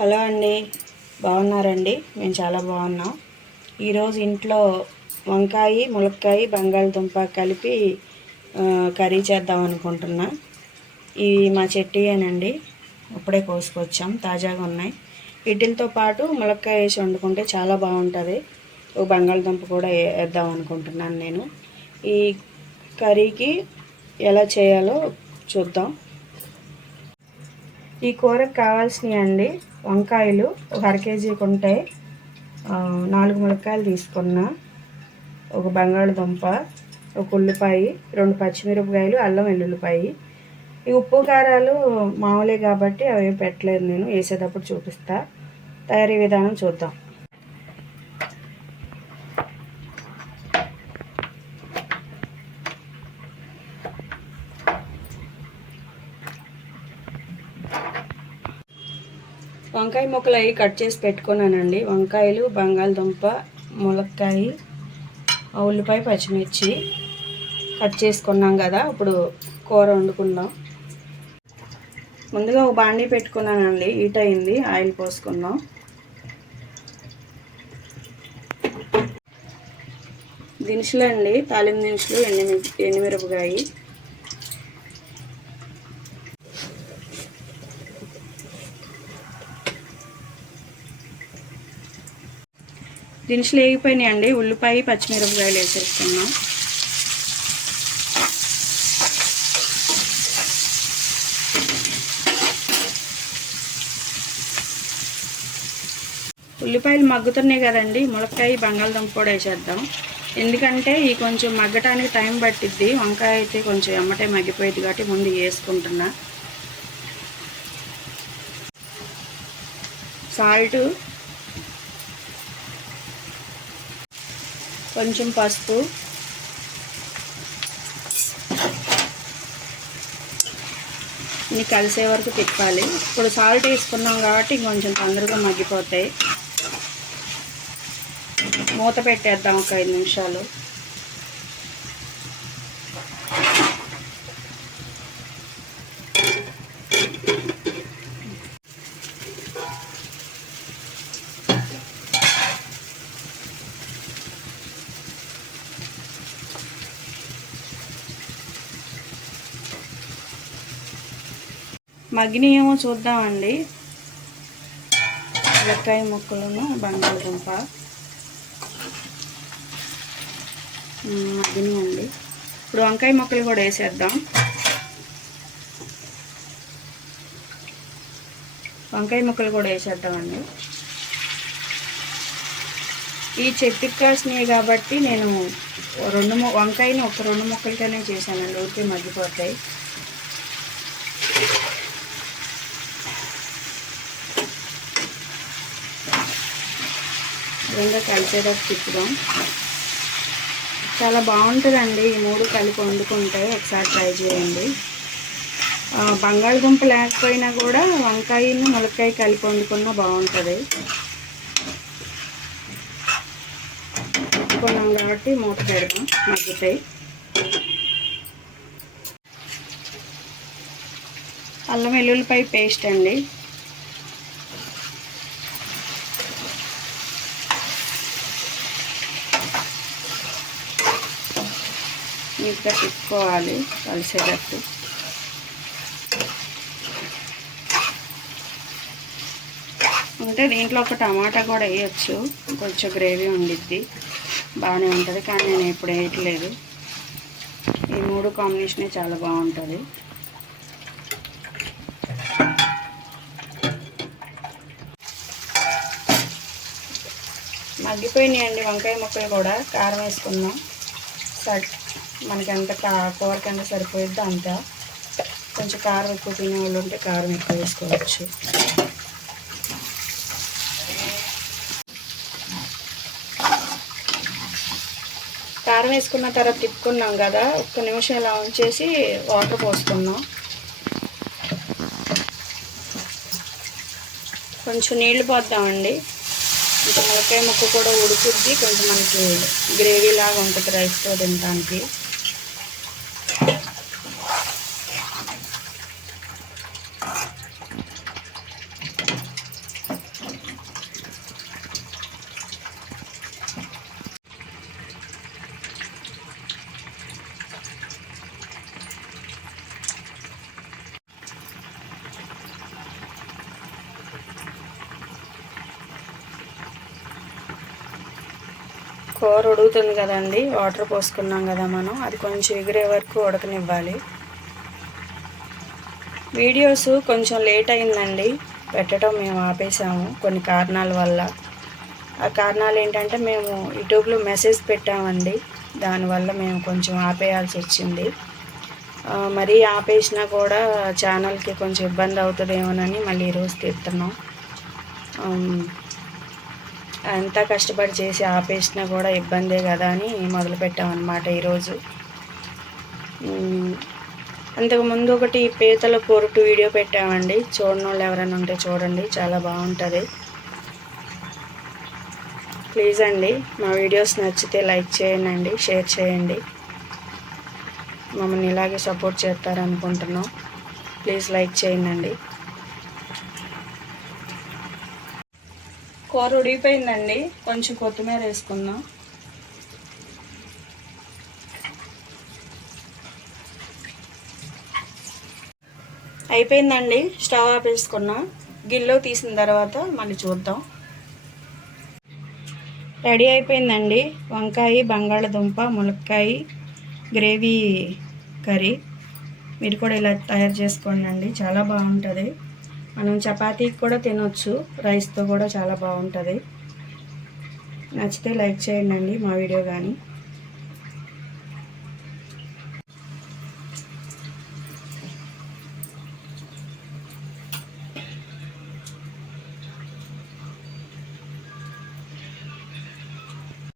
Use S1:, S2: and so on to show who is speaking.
S1: Hello అండి. బాగున్నారండి? మేము చాలా బాగున్నాం. ఈరోజు ఇంట్లో వంకాయ ములక్కాయ బంగాళదుంప కలిపి కర్రీ చేద్దాం అనుకుంటున్నా. ఇవి మా చెట్టియేనండి ఇప్పుడే కోసుకొచ్చాం. తాజాగా ఉన్నాయి. వీటితో పాటు ములక్కాయ వేసి వండుకుంటే చాలా బాగుంటుంది. ఒక బంగాళదుంప కూడా వేద్దాం అనుకుంటున్నాను నేను. ఈ కర్రీకి ఎలా చేయాలో చూద్దాం. ఈ కూరకు కావాల్సినవి అండి. వంకాయలు ఒక అర కేజీకి ఉంటాయి నాలుగు ములక్కాయలు తీసుకున్నా. ఒక బంగాళదుంప ఒక ఉల్లిపాయ రెండు పచ్చిమిరపకాయలు అల్లం వెల్లుల్లిపాయి. ఈ ఉప్పు కారాలు మామూలే కాబట్టి అవి పెట్టలేదు నేను. వేసేటప్పుడు చూపిస్తా. తయారీ విధానం చూద్దాం. వంకాయ ముక్కలు అవి కట్ చేసి పెట్టుకున్నానండి. వంకాయలు బంగాళదుంప ములక్కాయ ఉల్లిపాయ పచ్చిమిర్చి కట్ చేసుకున్నాం కదా ఇప్పుడు కూర వండుకుందాం. ముందుగా ఒక బాండి పెట్టుకున్నానండి. హీట్ అయింది. ఆయిల్ పోసుకుందాం. దినుసులు అండి తాలింపు దినుసులు ఎన్ని ఎండుమిరపకాయ. దినుసులు వేగిపోయినాయి అండి ఉల్లిపాయ పచ్చిమిరపకాయలు వేసేస్తున్నాం ఉల్లిపాయలు మగ్గుతున్నాయి కదండి. ములక్కాయ బంగాళదుంప కూడా వేసేద్దాం. ఎందుకంటే ఈ కొంచెం మగ్గటానికి టైం పట్టిద్ది. వంకాయ అయితే కొంచెం ఎమ్మటే మగ్గిపోయింది కాబట్టి ముందు వేసుకుంటున్నా. సాల్ట్ కొంచెం పసుపు. ఇది కలిసే వరకు తిప్పాలి. ఇప్పుడు సాల్ట్ వేసుకున్నాం కాబట్టి ఇంకొంచెం తొందరగా మగ్గిపోతాయి. మూత పెట్టేద్దాం ఒక ఐదు నిమిషాలు. మగ్గినయేమో చూద్దామండి. ములక్కాయ ముక్కలను బంగాళదుంప. మ్మ్, ఇప్పుడు వంకాయ ముక్కలు కూడా వేసేద్దాం. వంకాయ ముక్కలు కూడా వేసేద్దామండి. ఈ చెట్టుకి కాసినవి కాబట్టి నేను రెండు ము- వంకాయని ఒక రెండు ముక్కలకనే చేశానండి ఊరికే మగ్గిపోతాయి. రెండు కలిసేటట్టు తిప్పుదాం. చాలా బాగుంటుందండి ఈ మూడు కలిపి వండుకుంటే ఒకసారి ట్రై చేయండి. బంగాళదుంప లేకపోయినా కూడా వంకాయను ములక్కాయ కలిపి వండుకున్నా బాగుంటుంది. కొన్నాం కాబట్టి మూత పెడదాం మగ్గుతాయి అల్లం వెల్లుల్లిపాయ పేస్ట్ అండి. నీట్గా తిప్పుకోవాలి కలిసేటట్టు. అంటే దీంట్లో ఒక టమాటా కూడా వేయచ్చు. కొంచెం గ్రేవీ ఉండిద్ది. బాగానే ఉంటుంది కానీ నేను ఎప్పుడు వేయట్లేదు. ఈ మూడు కాంబినేషనే చాలా బాగుంటుంది. మగ్గిపోయినాయండి వంకాయ ముక్కలు కూడా. కారం వేసుకుందాం. సరే మనకి ఎంత కూరకి ఎంత సరిపోయిద్దో అంత కొంచెం కారం ఎక్కువ తినే వాళ్ళు ఉంటే కారం ఎక్కువ వేసుకోవచ్చు. కారం వేసుకున్న తర్వాత తిప్పుకున్నాం కదా ఒక్క నిమిషం ఇలా ఉంచేసి వాటర్ పోసుకున్నాం. కొంచెం నీళ్ళు పోద్దామండి. ఇంకా ములకాయ ముక్క కూడా ఉడుకుద్ది కొంచెం మనకి గ్రేవీ లాగా ఉంటుంది రైస్తో తినడానికి కూర ఉడుగుతుంది కదండి వాటర్ పోసుకున్నాం కదా మనం అది కొంచెం ఎగిరే వరకు ఉడకనివ్వాలి. వీడియోస్ కొంచెం లేట్ అయిందండి పెట్టడం మేము ఆపేసాము కొన్ని కారణాల వల్ల. ఆ కారణాలు ఏంటంటే మేము యూట్యూబ్లో మెసేజ్ పెట్టామండి దానివల్ల మేము కొంచెం ఆపేయాల్సి వచ్చింది. మరీ ఆపేసినా కూడా ఛానల్కి కొంచెం ఇబ్బంది అవుతుందేమోనని మళ్ళీ ఈరోజు తీస్తున్నాం అంతా కష్టపడి చేసి ఆపేసినా కూడా ఇబ్బందే కదా అని మొదలుపెట్టామన్నమాట ఈరోజు. అంతకుముందు ఒకటి పీతల పొరుటు వీడియో పెట్టామండి. చూడని వాళ్ళు ఎవరైనా ఉంటే చూడండి చాలా బాగుంటుంది. ప్లీజ్ అండి మా వీడియోస్ నచ్చితే లైక్ చేయండి షేర్ చేయండి. మమ్మల్ని ఇలాగే సపోర్ట్ చేస్తారనుకుంటున్నాం. ప్లీజ్ లైక్ చేయండి. కూర ఉడిగిపోయిందండి కొంచెం కొత్తిమీర వేసుకుందాం. అయిపోయిందండి. స్టవ్ ఆపేసుకున్నా. గిన్నెలో తీసిన తర్వాత మళ్ళీ చూద్దాం. రెడీ అయిపోయిందండి. వంకాయ బంగాళదుంప ములక్కాయ గ్రేవీ కర్రీ. మీరు కూడా ఇలా తయారు చేసుకోండి అండి. చాలా బాగుంటుంది. మనం చపాతీకి కూడా తినొచ్చు. రైస్తో కూడా చాలా బాగుంటుంది. నచ్చితే లైక్ చేయండి మా వీడియో కానీ